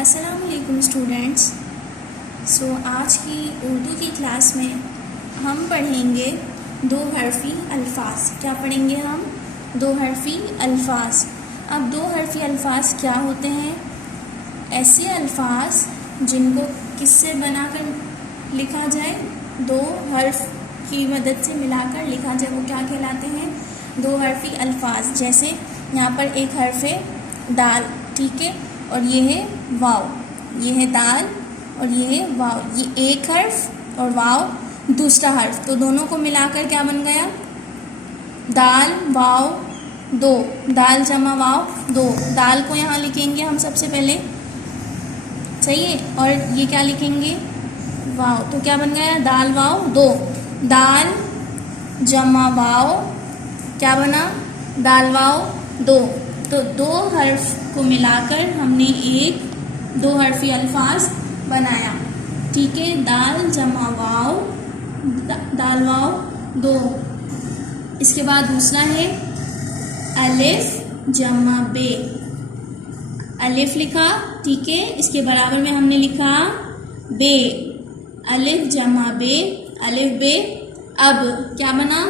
अस्सलाम वालेकुम स्टूडेंट्स। आज की उर्दू की क्लास में हम पढ़ेंगे दो हरफ़ी अल्फाज। क्या पढ़ेंगे हम? दो हरफ़ी अल्फाज। अब दो हरफ़ी अल्फाज क्या होते हैं? ऐसे अल्फाज जिनको किससे बनाकर लिखा जाए, दो हर्फ की मदद से मिलाकर लिखा जाए, वो क्या कहलाते हैं? दो हरफ़ी अल्फाज। जैसे यहाँ पर एक हर्फ है दाल, ठीक है, और ये है वाव। ये है दाल और ये है वाव। ये एक हर्फ और वाव दूसरा हर्फ, तो दोनों को मिलाकर क्या बन गया? दाल वाव दो। दाल जमा वाव दो। दाल को यहाँ लिखेंगे हम सबसे पहले, सही है, और ये क्या लिखेंगे? वाव। तो क्या बन गया? दाल वाव दो। दाल जमा वाव क्या बना? दाल वाव दो। तो दो हर्फ को मिलाकर हमने एक दो हरफ़ी अल्फाज बनाया, ठीक है। दाल जमा वाव, दाल वाव दो। इसके बाद दूसरा है अलिफ जमा बे। अलिफ लिखा, ठीक है, इसके बराबर में हमने लिखा बे। अलिफ जमा बे, अलिफ बे। अब क्या बना?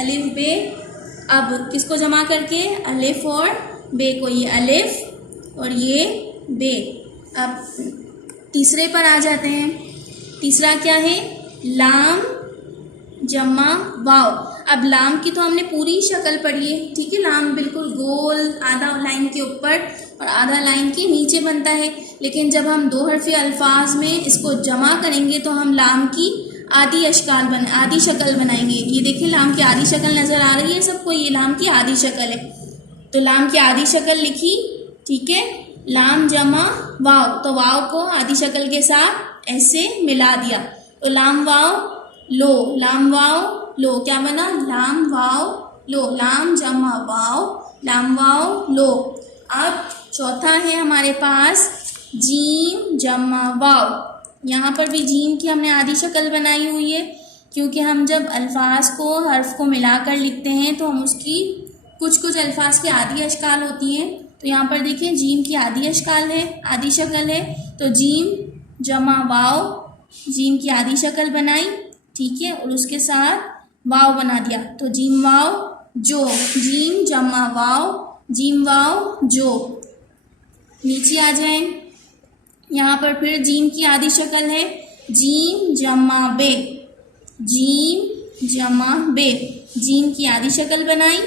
अलिफ बे। अब किसको जमा करके? अलिफ और बे को। ये अलिफ और ये बे। अब तीसरे पर आ जाते हैं। तीसरा क्या है? लाम जमा वाव। अब लाम की तो हमने पूरी शक्ल पढ़ी है, ठीक है। लाम बिल्कुल गोल, आधा लाइन के ऊपर और आधा लाइन के नीचे बनता है। लेकिन जब हम दो हरफ़ी अल्फाज में इसको जमा करेंगे तो हम लाम की आधी शक्ल बनाएंगे। ये देखिए, लाम की आधी शक्ल नज़र आ रही है सबको? ये लाम की आधी शक्ल है। तो लाम की आधी शक्ल लिखी, ठीक है। लाम जमा वाव, तो वाव को आधी शक्ल के साथ ऐसे मिला दिया, तो लाम वाव लो। लाम वाव लो क्या बना? लाम वाव लो। लाम जमा वाव, लाम वाव लो। अब चौथा है हमारे पास जीम जमा वाव। यहाँ पर भी जीम की हमने आधी शक्ल बनाई हुई है, क्योंकि हम जब अल्फाज को, हर्फ को मिलाकर लिखते हैं तो हम उसकी कुछ अल्फाज की आधी अशकाल होती हैं। तो यहाँ पर देखिए, जीम की आधी अशकाल है, आधी शक्ल है, तो जीम जमा वाव, जीम की आधी शक्ल बनाई, ठीक है, और उसके साथ वाव बना दिया, तो जीम वाव जो। जीम जमा वाव, जीम वाव जो। नीचे आ जाए, यहाँ पर फिर जीम की आधी शक्ल है जीम जमा बे। जीम जमा बे, जीम की आधी शक्ल बनाई,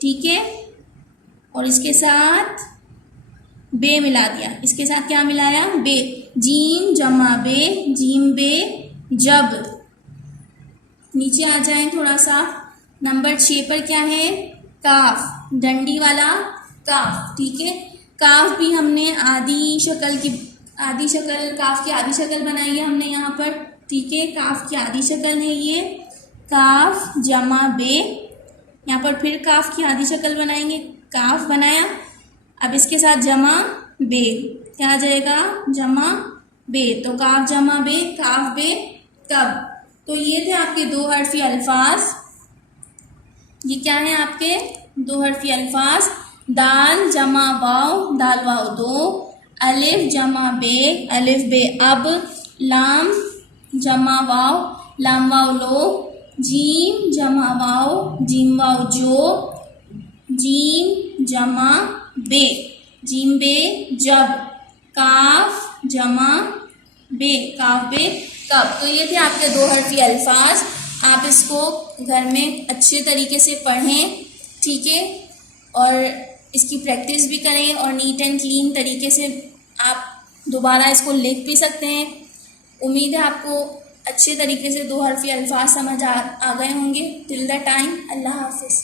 ठीक है, और इसके साथ बे मिला दिया। इसके साथ क्या मिलाया? बे। जीम जमा बे, जीम बे जब। नीचे आ जाएं थोड़ा सा, नंबर 6 पर क्या है? काफ, डंडी वाला काफ, ठीक है। काफ भी हमने काफ की आधी शक्ल बनाई है हमने यहाँ पर, ठीक है। काफ की आधी शक्ल है ये काफ जमा बे। यहाँ पर फिर काफ की आधी शक्ल बनाएंगे, काफ बनाया। अब इसके साथ जमा बे, क्या आ जाएगा? जमा बे। तो काफ जमा बे, काफ बे कब। तो ये थे आपके दो हरफ़ी अल्फाज। ये क्या है आपके दो हरफ़ी अल्फाज? दाल जमा वाव, दाल वाव दो। अलिफ जमा बे, अलिफ बे अब। लाम जमा वाव, लाम वाव लो। जीम जमा वाव, जीम वाव जो। जीम जमा बे, जीम बे जब। काफ जमा बे, काफ बे कब। तो ये थे आपके दो हरफ़ी अल्फाज। आप इसको घर में अच्छे तरीके से पढ़ें, ठीक है, और इसकी प्रैक्टिस भी करें, और नीट एंड क्लीन तरीके से आप दोबारा इसको लिख भी सकते हैं। उम्मीद है आपको अच्छे तरीके से दो हरफ़ी अल्फाज समझ आ गए होंगे। टिल द टाइम, अल्लाह हाफ़िज़।